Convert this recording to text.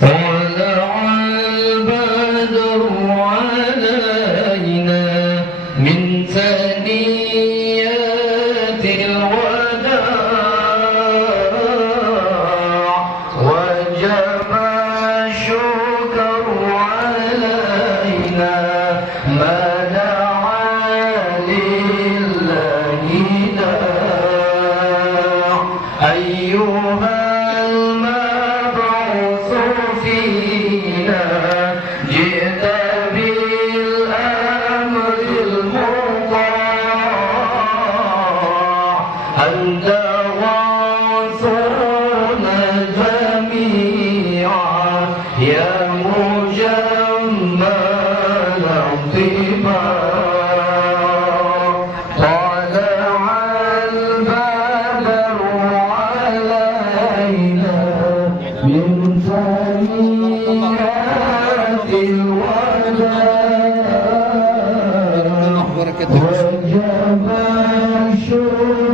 طلع البدر علينا من ثنيات الوداع وجب الشكر علينا ما دعا لله داع أيها المبعوث فينا جئت بالأمر المطاع أنت غاثنا جميعا يا مجمل الطباع طلع البدر علينا من ثنيات الوداع وجب الشكر